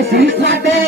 Yes, he's not there.